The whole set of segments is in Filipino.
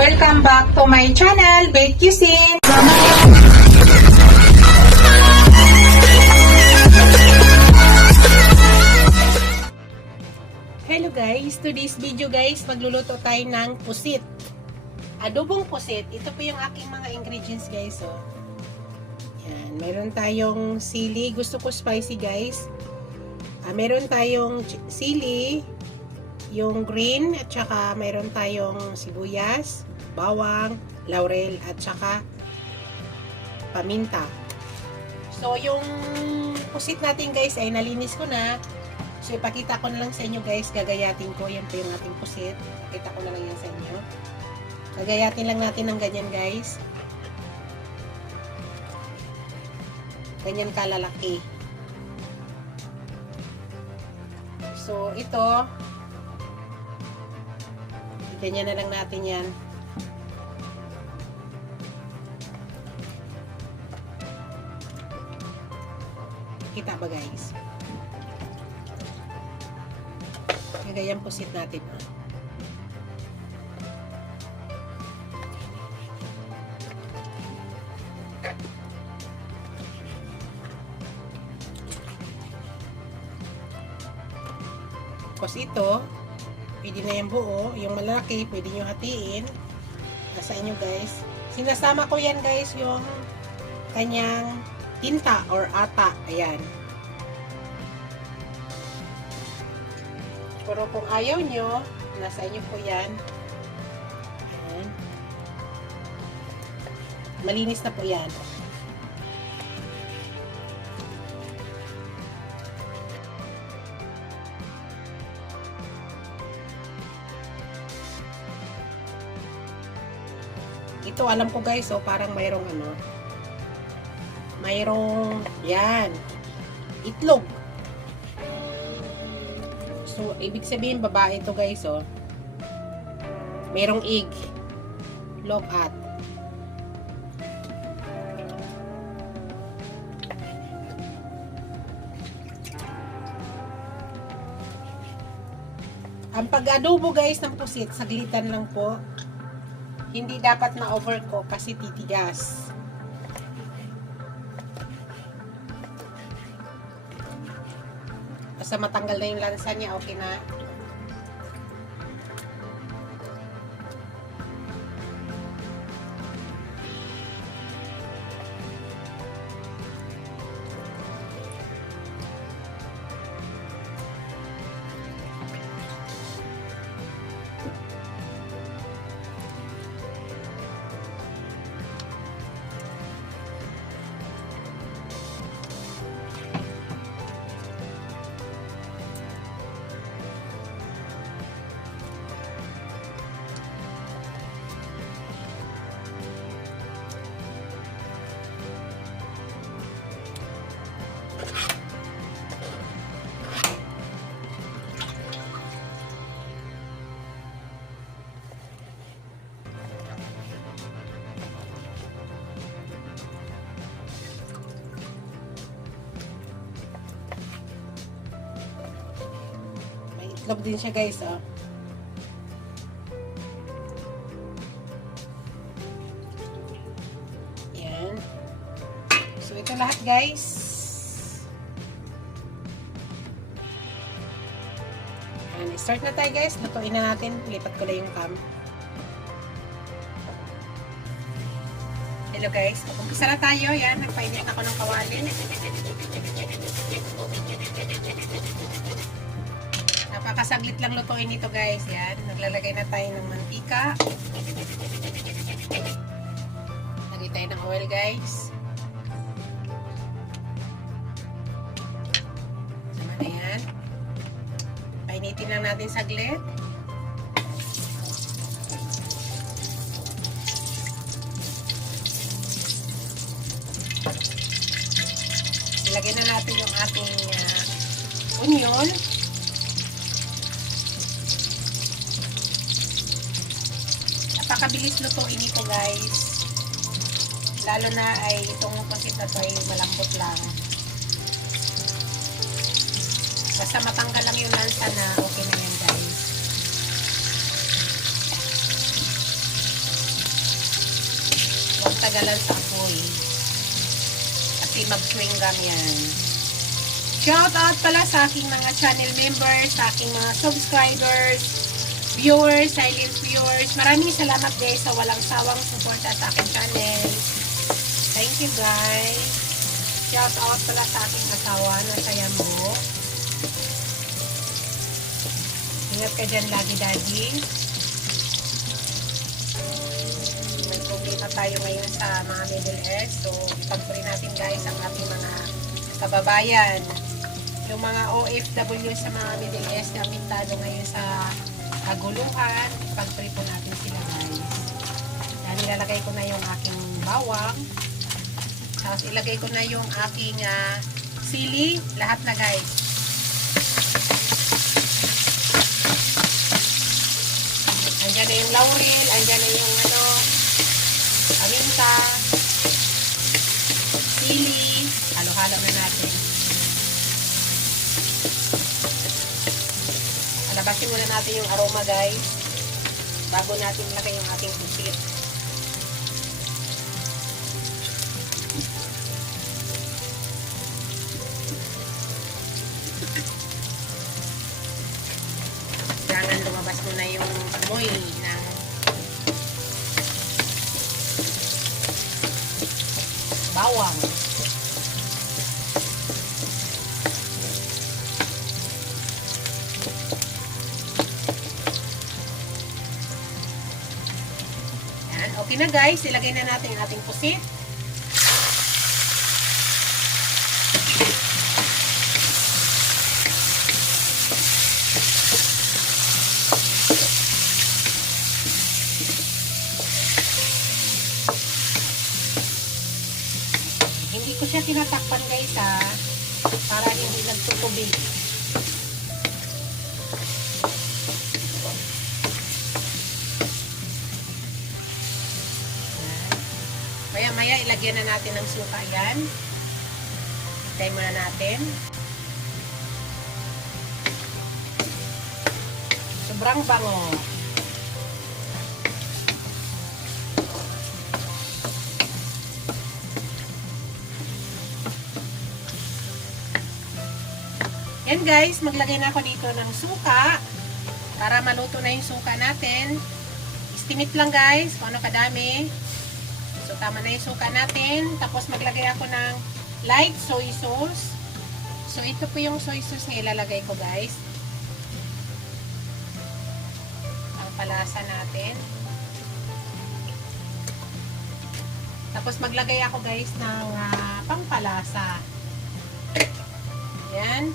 Welcome back to my channel, Bake Cuisine. Hello guys, today's video guys, magluluto tayo ng pusit. Adobong pusit. Ito po yung aking mga ingredients guys. Oh. Yan, meron tayong sili. Gusto ko spicy guys. Meron tayong sili, yung green, at saka meron tayong sibuyas, bawang, laurel, at saka paminta. So, yung pusit natin guys ay nalinis ko na. So, ipakita ko na lang sa inyo guys. Gagayatin ko. Yan po yung ating pusit. Ipakita ko na lang yan sa inyo. Gagayatin lang natin ng ganyan guys. Ganyan kalalaki. So, ito, ganyan na lang natin yan. Kita ba guys? Ganyan pusit natin. Tapos ito, pwede na yung buo. Yung malaki, pwede nyo hatiin. Nasa inyo guys. Sinasama ko yan guys, yung kanyang tinta or ata. Ayan. Pero kung ayaw nyo, nasa inyo po yan. Ayan. Malinis na po yan. Ito, alam ko guys, oh, parang mayroong ano, mayroong, yan, itlog. So, ibig sabihin, babae ito guys, oh. Mayroong egg. Look at. Ang pag-adobo guys ng pusit, saglitan lang po. Hindi dapat na overcook kasi titigas. Basta matanggal na yung lansa niya, okay na. Itlog din siya guys, oh. Yan. So, ito lahat guys. Yan. Start na tayo guys. Lutuin na natin. Lipat ko lang yung cam. Hello guys. Umpisa na tayo. Yan. Nagpainit ako ng kawali. Napakasaglit lang lutuin ito guys. Yan. Naglalagay na tayo ng mantika. Lagay tayo ng oil guys. Sama na yan. Painitin lang natin saglit. Ilagay na natin yung ating onion. Napakabilis lutuin ito guys. Lalo na ay itong pusit na ito ay malambot lang. Basta matanggal lang yung lansa na okay na yan guys. Huwag tagalan sa apoy. Kasi mag-chewing gum yan. Shout out pala sa aking mga channel members, sa aking mga subscribers, viewers, silent viewers. Maraming salamat guys sa walang sawang suporta sa aking channel. Thank you guys. Shout out pala sa aking asawa na sa Yambo. Ingat ka dyan lagi, daddy. May problema tayo ngayon sa mga Middle East. So, ipag-pray natin guys ang ating mga kababayan. Yung mga OFW sa mga Middle East na pintado ngayon sa kaguluhan. Ipag-pray po natin sila guys. Yan, nilalagay ko na yung aking bawang. Tapos ilagay ko na yung aking sili. Lahat na guys. Andyan na yung laurel, andyan na yung paminta, sili, halo-halo na natin. Alabasin muna natin yung aroma guys, bago natin lagay yung ating pusit. Kailangan lumabas muna yung amoy ng bawang. Yan, okay na guys, ilagay na natin ang ating pusit. Hindi ko siya tinatakpan guys para hindi nagtutubig. Maya-maya ilagyan na natin ng suka yan. Hintay muna natin. Sobrang bango. Yan guys, maglagay na ako dito ng suka para maluto na yung suka natin. Estimate lang guys kung ano kadami. So tama na yung suka natin. Tapos maglagay ako ng light soy sauce. So ito po yung soy sauce na ilalagay ko guys. Ang palasa natin. Tapos maglagay ako guys ng pampalasa. Yan.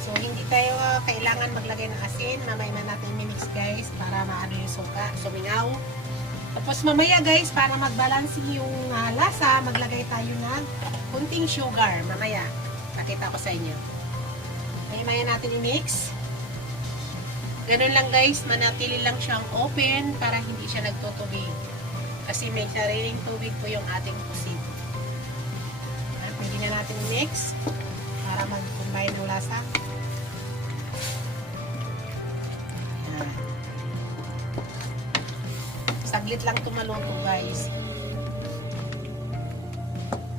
So, hindi tayo kailangan maglagay ng asin. Mamaya na natin mimix guys para maano yung suka, sumingaw. Tapos mamaya guys, para mag-balance yung lasa, maglagay tayo ng kunting sugar. Mamaya, nakita ko sa inyo. Mamaya natin i-mix. Ganun lang guys, manatili lang siyang open para hindi siya nagtutubig. Kasi may sariling tubig po yung ating pusit. Pwede na natin i-mix para mag-combine ng lasa. Saglit lang tumaluto guys.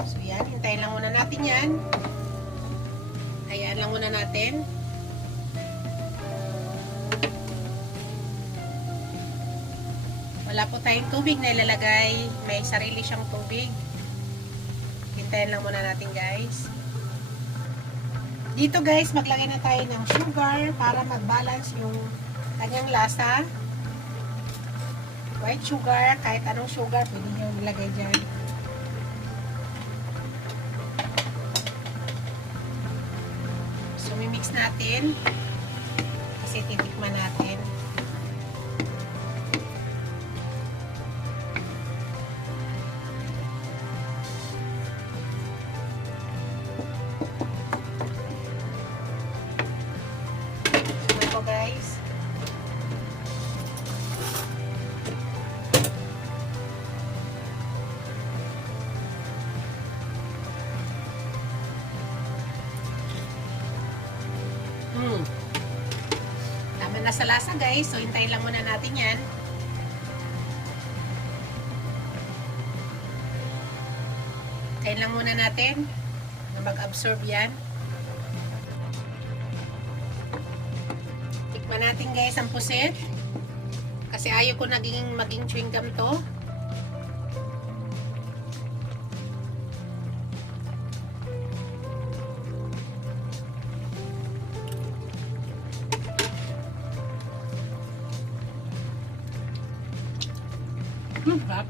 So yan, hintayin lang muna natin yan. Hayaan lang muna natin. Wala po tayong tubig na ilalagay. May sarili siyang tubig. Hintayin lang muna natin guys. Dito guys, maglagay na tayo ng sugar para mag-balance yung kanyang lasa. White sugar, kahit anong sugar, pwede nyo ilagay dyan. So, mimix natin. Kasi titikman natin. So, guys. Tama na malasa-lasa guys. So, hintayin lang muna natin yan. Hintayin lang muna natin na mag-absorb yan. Tikman natin guys ang pusit. Kasi ayaw ko maging chewing gum to. Sarap.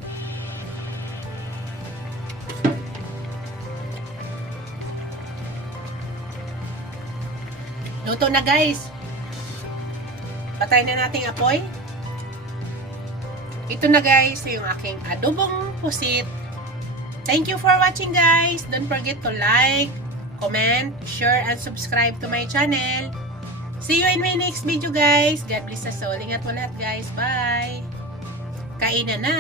Luto na guys. Patay na nating apoy. Ito na guys, yung aking adobong pusit. Thank you for watching guys. Don't forget to like, comment, share, and subscribe to my channel. See you in my next video guys. God bless us all. Ingat mo lahat guys. Bye. Kainan na.